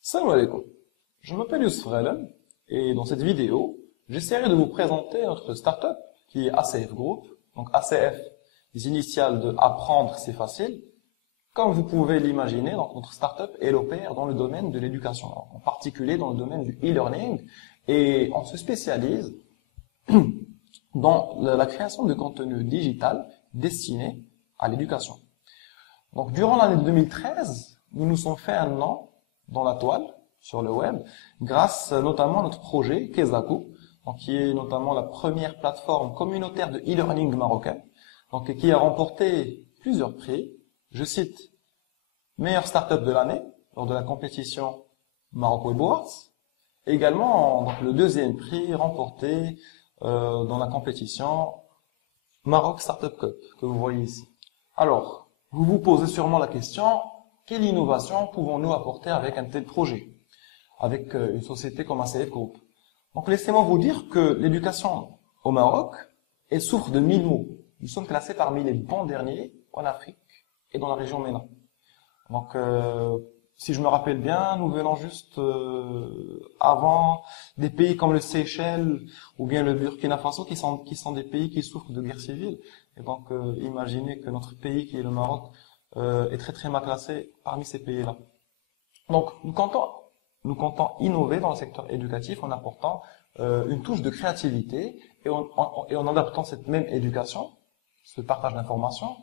Salam alaikum, je m'appelle Youssef Ghalen et dans cette vidéo, j'essaierai de vous présenter notre startup qui est ACF Group. Donc ACF, les initiales de Apprendre c'est facile. Comme vous pouvez l'imaginer, donc notre startup elle opère dans le domaine de l'éducation, en particulier dans le domaine du e-learning, et on se spécialise dans la création de contenu digital destiné à l'éducation. Donc durant l'année 2013, nous nous sommes fait un nom dans la toile, sur le web, grâce notamment à notre projet Kezaku, donc qui est notamment la première plateforme communautaire de e-learning marocain, donc qui a remporté plusieurs prix. Je cite meilleure startup de l'année lors de la compétition Maroc Web Awards, et également donc, le deuxième prix remporté dans la compétition Maroc Startup Cup que vous voyez ici. Alors, vous vous posez sûrement la question, quelle innovation pouvons-nous apporter avec un tel projet, avec une société comme ACF Group? Donc laissez-moi vous dire que l'éducation au Maroc, elle souffre de 1000 maux. Nous sommes classés parmi les bons derniers en Afrique et dans la région MENA. Donc si je me rappelle bien, nous venons juste avant des pays comme le Seychelles ou bien le Burkina Faso qui sont des pays qui souffrent de guerre civile. Et donc imaginez que notre pays qui est le Maroc est très mal classé parmi ces pays-là. Donc nous comptons innover dans le secteur éducatif en apportant une touche de créativité et en adaptant cette même éducation, ce partage d'informations,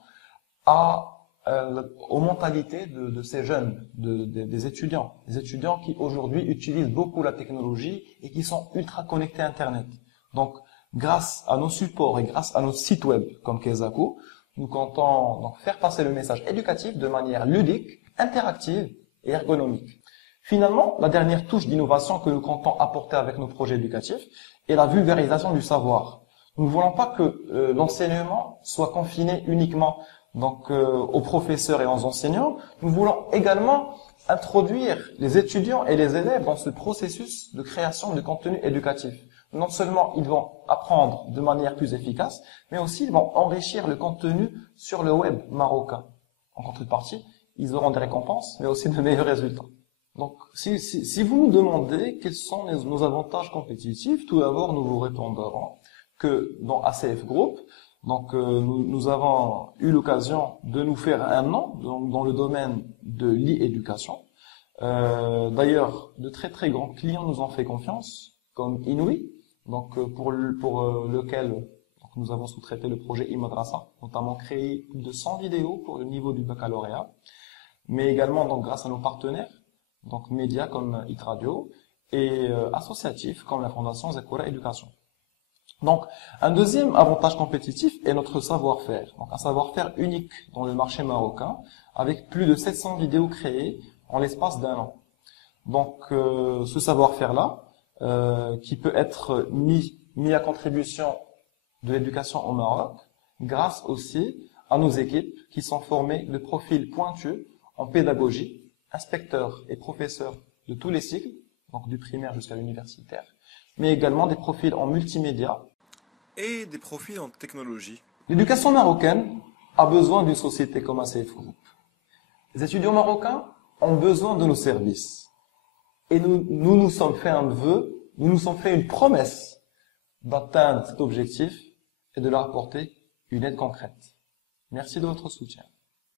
aux mentalités de ces jeunes, des étudiants. Les étudiants qui aujourd'hui utilisent beaucoup la technologie et qui sont ultra connectés à Internet. Donc grâce à nos supports et grâce à nos sites web comme Kezaku, nous comptons donc faire passer le message éducatif de manière ludique, interactive et ergonomique. Finalement, la dernière touche d'innovation que nous comptons apporter avec nos projets éducatifs est la vulgarisation du savoir. Nous ne voulons pas que l'enseignement soit confiné uniquement aux professeurs et aux enseignants. Nous voulons également introduire les étudiants et les élèves dans ce processus de création de contenu éducatif. Non seulement ils vont apprendre de manière plus efficace, mais aussi ils vont enrichir le contenu sur le web marocain. En contrepartie, ils auront des récompenses, mais aussi de meilleurs résultats. Donc, si vous nous demandez quels sont nos avantages compétitifs, tout d'abord, nous vous répondrons que dans ACF Group, nous avons eu l'occasion de nous faire un nom dans le domaine de l'e-éducation. D'ailleurs, de très grands clients nous ont fait confiance, comme Inouï, pour lequel nous avons sous-traité le projet e-Madrasa, notamment créé plus de 100 vidéos pour le niveau du baccalauréat, mais également grâce à nos partenaires, médias comme Hit Radio et associatifs comme la Fondation Zekora Éducation. Donc, un deuxième avantage compétitif est notre savoir-faire. Donc, un savoir-faire unique dans le marché marocain, avec plus de 700 vidéos créées en l'espace d'un an. Donc, ce savoir-faire-là, qui peut être mis à contribution de l'éducation au Maroc, grâce aussi à nos équipes qui sont formées de profils pointus en pédagogie, inspecteurs et professeurs de tous les cycles, donc du primaire jusqu'à l'universitaire, mais également des profils en multimédia et des profils en technologie. L'éducation marocaine a besoin d'une société comme ACF Group. Les étudiants marocains ont besoin de nos services. Et nous nous sommes fait un vœu, nous nous sommes fait une promesse d'atteindre cet objectif et de leur apporter une aide concrète. Merci de votre soutien.